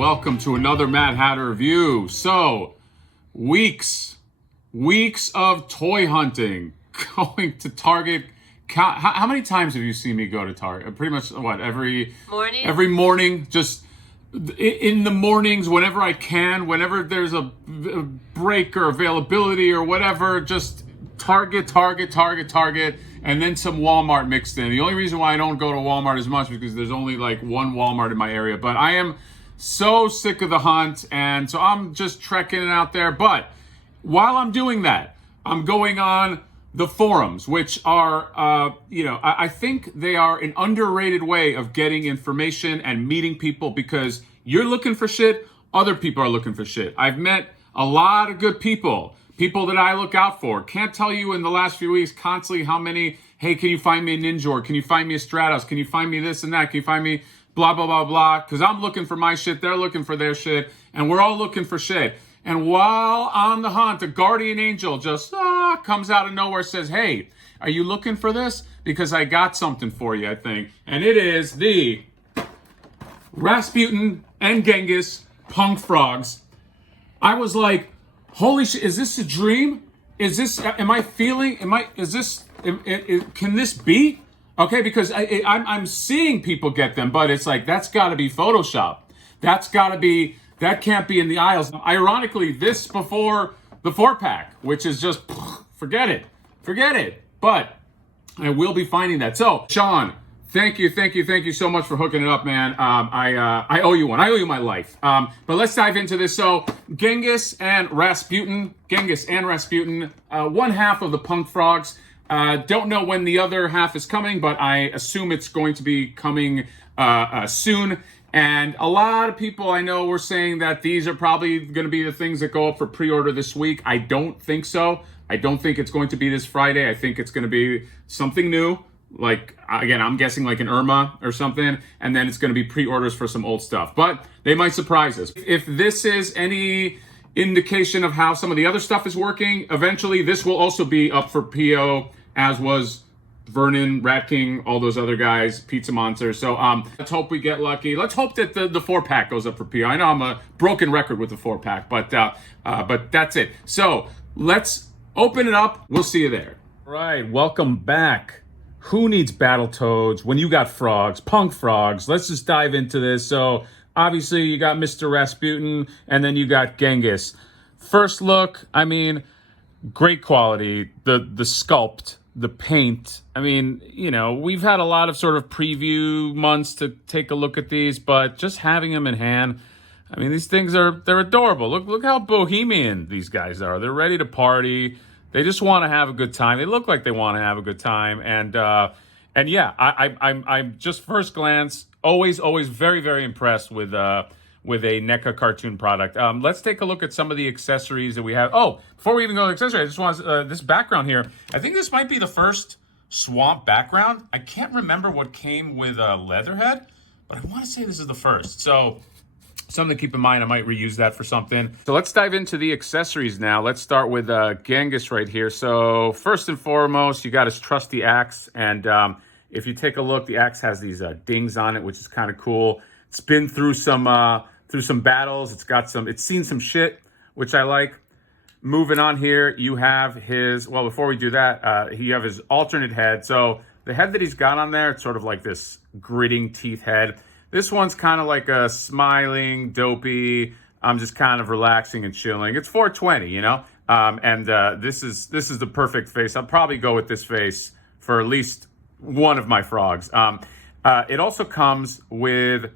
welcome to another Mad Hatter review. So, weeks of toy hunting, going to Target. How many times have you seen me go to Target? Pretty much, what, every morning? Every morning, just in the mornings, whenever I can, whenever there's a break or availability or whatever, just Target, and then some Walmart mixed in. The only reason why I don't go to Walmart as much is because there's only like one Walmart in my area. But I am so sick of the hunt, and so I'm just trekking it out there. But while I'm doing that, I'm going on the forums, which are, I think they are an underrated way of getting information and meeting people, because you're looking for shit, other people are looking for shit. I've met a lot of good people that I look out for. Can't tell you in the last few weeks constantly how many, hey, can you find me a Ninja? Can you find me a Stratos? Can you find me this and that? Can you find me blah, blah, blah, blah? Because I'm looking for my shit, they're looking for their shit, and we're all looking for shit. And while on the hunt, a guardian angel just comes out of nowhere, says, hey, are you looking for this? Because I got something for you, I think. And it is the Rasputin and Genghis punk frogs. I was like, holy shit, is this a dream? Is this, can this be? Okay, because I'm seeing people get them, but it's like, that's gotta be Photoshop. That can't be in the aisles. Ironically, this before the 4-pack, which is just, forget it. But I will be finding that. So, Sean, thank you so much for hooking it up, man. I owe you one. I owe you my life. But let's dive into this. So, Genghis and Rasputin, one half of the punk frogs. Don't know when the other half is coming, but I assume it's going to be coming soon. And a lot of people I know were saying that these are probably going to be the things that go up for pre-order this week. I don't think so. I don't think it's going to be this Friday. I think it's going to be something new. Like, again, I'm guessing like an Irma or something. And then it's going to be pre-orders for some old stuff. But they might surprise us. If this is any indication of how some of the other stuff is working, eventually this will also be up for PO, as was Vernon, Rat King, all those other guys, Pizza Monster. So let's hope we get lucky. Let's hope that the 4-pack goes up for PO. I know I'm a broken record with the 4-pack, but that's it. So let's open it up. We'll see you there. All right, welcome back. Who needs Battletoads when you got frogs, punk frogs? Let's just dive into this. So obviously you got Mr. Rasputin, and then you got Genghis. First look, I mean, great quality. The sculpt, the paint. I mean, we've had a lot of sort of preview months to take a look at these, but just having them in hand, I mean, these things they're adorable. Look how bohemian these guys are. They're ready to party. They just want to have a good time. They look like they want to have a good time. And yeah, I'm just first glance, always very, very impressed with a NECA cartoon product. Let's take a look at some of the accessories that we have. Oh, before we even go to accessories, I just want this background here. I think this might be the first swamp background. I can't remember what came with Leatherhead, but I want to say this is the first. So something to keep in mind, I might reuse that for something. So let's dive into the accessories now. Let's start with Genghis right here. So first and foremost, you got his trusty axe. And if you take a look, the axe has these dings on it, which is kind of cool. It's been through some battles. It's seen some shit, which I like. Moving on here, you have his, well, before we do that, you have his alternate head. So the head that he's got on there, it's sort of like this gritting teeth head. This one's kind of like a smiling, dopey, I'm just kind of relaxing and chilling. It's 420, and this is the perfect face. I'll probably go with this face for at least one of my frogs. It also comes with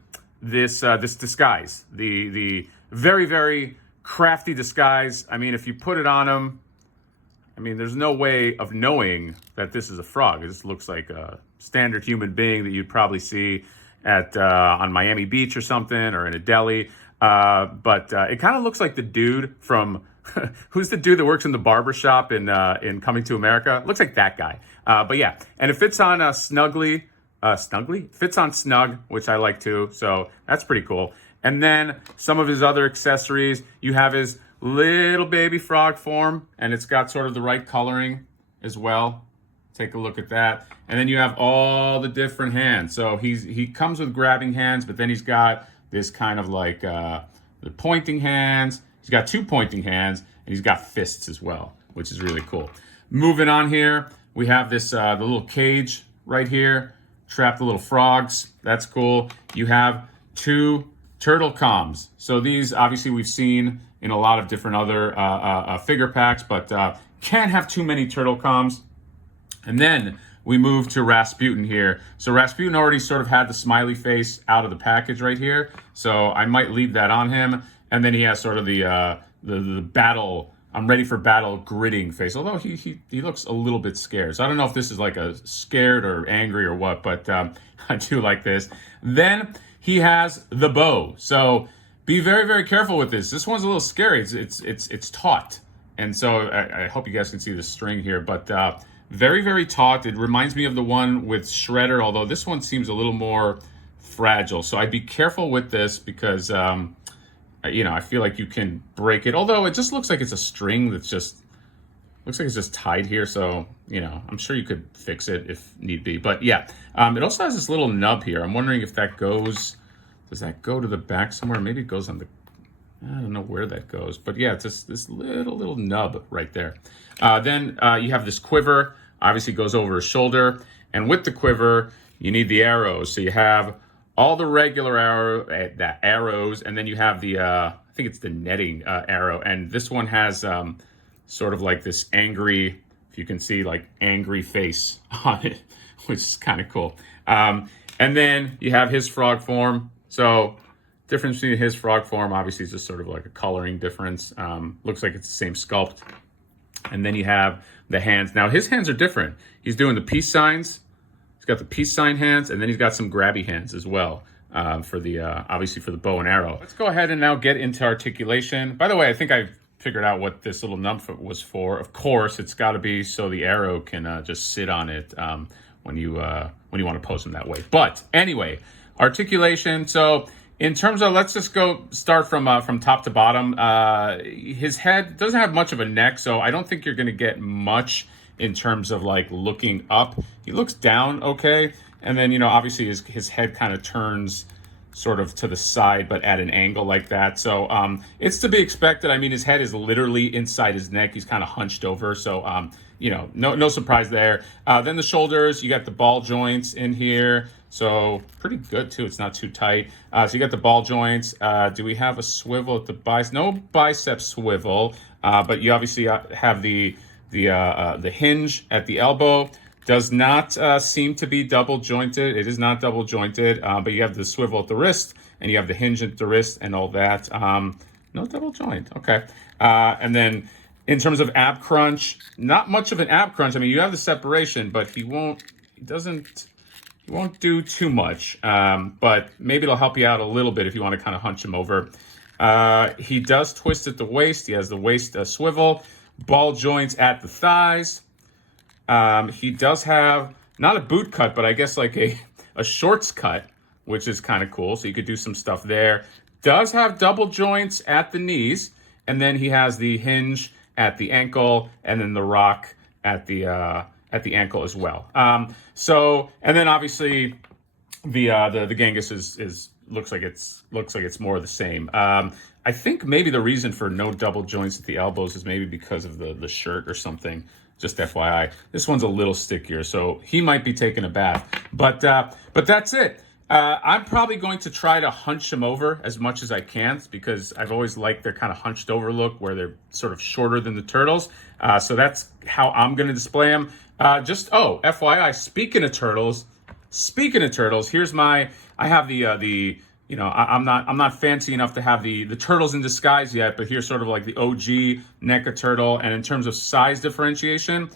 this disguise, the very, very crafty disguise. I mean, if you put it on him, I mean, there's no way of knowing that this is a frog. It just looks like a standard human being that you'd probably see at on Miami Beach or something, or in a deli. But it kind of looks like the dude from who's the dude that works in the barber shop in Coming to America? Looks like that guy. But yeah, and it fits on snugly. Fits on snug, which I like too, so that's pretty cool. And then some of his other accessories, you have his little baby frog form, and it's got sort of the right coloring as well. Take a look at that. And then you have all the different hands. So he comes with grabbing hands, but then he's got this kind of like the pointing hands. He's got 2 pointing hands, and he's got fists as well, which is really cool. Moving on here, we have this the little cage right here. Trap the little frogs. That's cool. You have 2 turtle comms. So these obviously we've seen in a lot of different other figure packs, but can't have too many turtle comms. And then we move to Rasputin here. So Rasputin already sort of had the smiley face out of the package right here. So I might leave that on him. And then he has sort of the battle, I'm ready for battle gritting face. Although he looks a little bit scared. So I don't know if this is like a scared or angry or what, but I do like this. Then he has the bow. So be very, very careful with this. This one's a little scary. It's taut. And so I hope you guys can see the string here, but very, very taut. It reminds me of the one with Shredder, although this one seems a little more fragile. So I'd be careful with this because, I feel like you can break it. Although it just looks like it's a string that's looks like it's just tied here. So, I'm sure you could fix it if need be. But yeah, it also has this little nub here. I'm wondering if that does that go to the back somewhere? Maybe it goes on I don't know where that goes, but yeah, it's just this little nub right there. Then you have this quiver, obviously goes over his shoulder, and with the quiver, you need the arrows. So you have all the regular arrows, and then you have the, I think it's the netting arrow, and this one has sort of like this angry, if you can see, like angry face on it, which is kind of cool. And then you have his frog form. So difference between his frog form, obviously, is just sort of like a coloring difference. Looks like it's the same sculpt. And then you have the hands. Now, his hands are different. He's doing the peace signs. He's got the peace sign hands, and then he's got some grabby hands as well for the, obviously, for the bow and arrow. Let's go ahead and now get into articulation. By the way, I think I figured out what this little nub was for. Of course, it's got to be so the arrow can just sit on it when you want to pose him that way. But anyway, articulation. So in terms of, let's just go start from top to bottom. His head doesn't have much of a neck, so I don't think you're going to get much in terms of like looking up. He looks down okay, and then obviously his head kind of turns sort of to the side, but at an angle like that. So it's to be expected. I mean, his head is literally inside his neck. He's kind of hunched over, so no surprise there. Then the shoulders, you got the ball joints in here. So pretty good too. It's not too tight. So you got the ball joints. Do we have a swivel at the bicep? No bicep swivel, but you obviously have the hinge at the elbow. Does not seem to be double jointed. It is not double jointed, but you have the swivel at the wrist, and you have the hinge at the wrist and all that. No double joint. Okay. And then in terms of ab crunch, not much of an ab crunch. I mean, you have the separation, but he won't do too much, but maybe it'll help you out a little bit if you want to kind of hunch him over. He does twist at the waist. He has the waist swivel, ball joints at the thighs. He does have, not a boot cut, but I guess like a shorts cut, which is kind of cool. So you could do some stuff there. Does have double joints at the knees, and then he has the hinge at the ankle, and then the rock at the ankle as well. And then obviously the Genghis is looks like it's more of the same. I think maybe the reason for no double joints at the elbows is maybe because of the shirt or something. Just FYI, this one's a little stickier, so he might be taking a bath. But that's it. I'm probably going to try to hunch him over as much as I can because I've always liked their kind of hunched over look where they're sort of shorter than the turtles. So that's how I'm going to display them. FYI, speaking of turtles, here's I have I'm not fancy enough to have the turtles in disguise yet, but here's sort of like the OG NECA turtle. And in terms of size differentiation,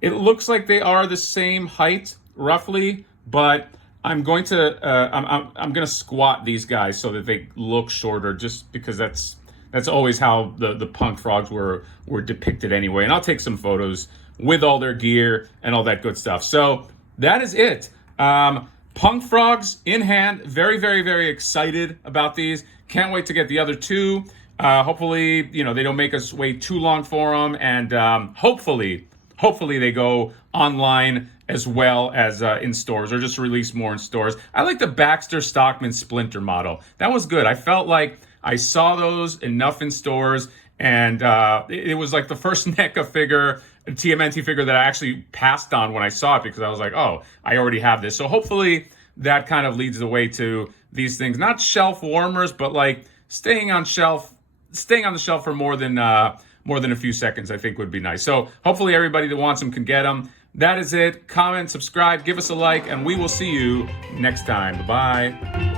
it looks like they are the same height roughly, but I'm going to I'm going to squat these guys so that they look shorter, just because that's always how the punk frogs were depicted anyway. And I'll take some photos with all their gear and all that good stuff. So that is it. Punk frogs in hand. Very, very, very excited about these. Can't wait to get the other two. Hopefully, they don't make us wait too long for them. And hopefully they go online as well as in stores, or just release more in stores. I like the Baxter Stockman Splinter model. That was good. I felt like I saw those enough in stores, and it was like the first NECA figure, TMNT figure that I actually passed on when I saw it, because I was like, oh, I already have this. So hopefully that kind of leads the way to these things. Not shelf warmers, but like staying on the shelf for more than a few seconds, I think would be nice. So hopefully everybody that wants them can get them. That is it. Comment, subscribe, give us a like, and we will see you next time. Bye-bye.